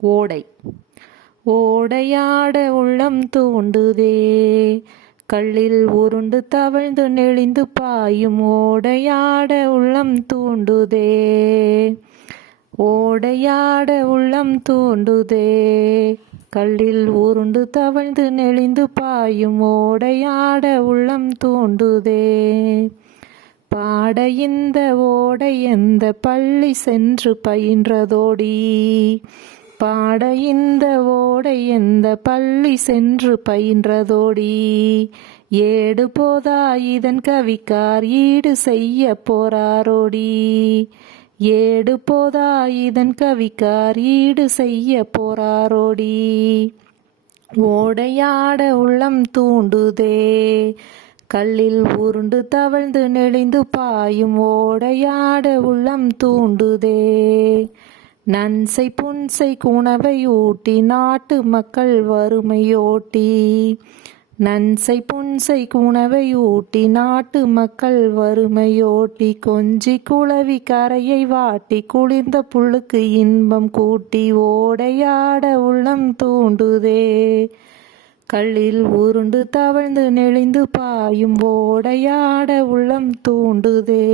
ஓடை. ஓடையாட உள்ளம் தூண்டுதே, கல்லில் உருண்டு தவழ்ந்து நெளிந்து பாயும் ஓடையாட உள்ளம் தூண்டுதே. ஓடையாட உள்ளம் தூண்டுதே, கல்லில் உருண்டு தவழ்ந்து நெளிந்து பாயும் ஓடையாட உள்ளம் தூண்டுதே. பாட இந்த ஓடை எந்த பள்ளி சென்று பயின்றதோடி, பாட இந்த ஓடை எந்த பள்ளி சென்று பயின்றதோடி. ஏடு போதா இதன் கவிக்கார் ஈடு செய்ய போராரோடி, ஏடு போதா இதன் கவிக்கார் ஈடு செய்ய போராரோடி. ஓடையாட உள்ளம் தூண்டுதே, கல்லில் உருண்டு தவழ்ந்து நெளிந்து பாயும் ஓடையாட உள்ளம் தூண்டுதே. நன்சை புன்சை குணவை ஊட்டி நாட்டு மக்கள் வறுமையோட்டி, நன்சை புன்சை குணவை ஊட்டி நாட்டு மக்கள் வறுமையோட்டி. கொஞ்சி குளவி கரையை வாட்டி குளிர்ந்த புல்லுக்கு இன்பம் கூட்டி. ஓடையாட உள்ளம் தூண்டுதே, கல்லில் உருண்டு தவழ்ந்து நெளிந்து பாயும் ஓடையாட உள்ளம் தூண்டுதே.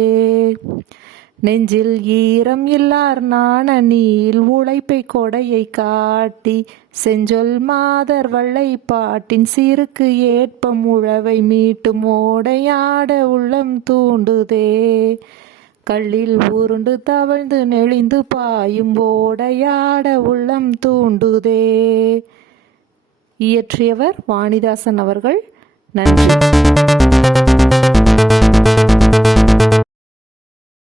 நெஞ்சில் ஈரம் இல்லார் நாண நீள் உழைப்பை கொடையை காட்டி, செஞ்சொல் மாதர் வள்ளை பாட்டின் சீருக்கு ஏற்பம் உழவை மீட்டும் ஓடையாட உள்ளம் தூண்டுதே. கல்லில் உருண்டு தவழ்ந்து நெளிந்து பாயும் ஓடையாட உள்ளம் தூண்டுதே. இயற்றியவர் வாணிதாசன் அவர்கள். நன்றி.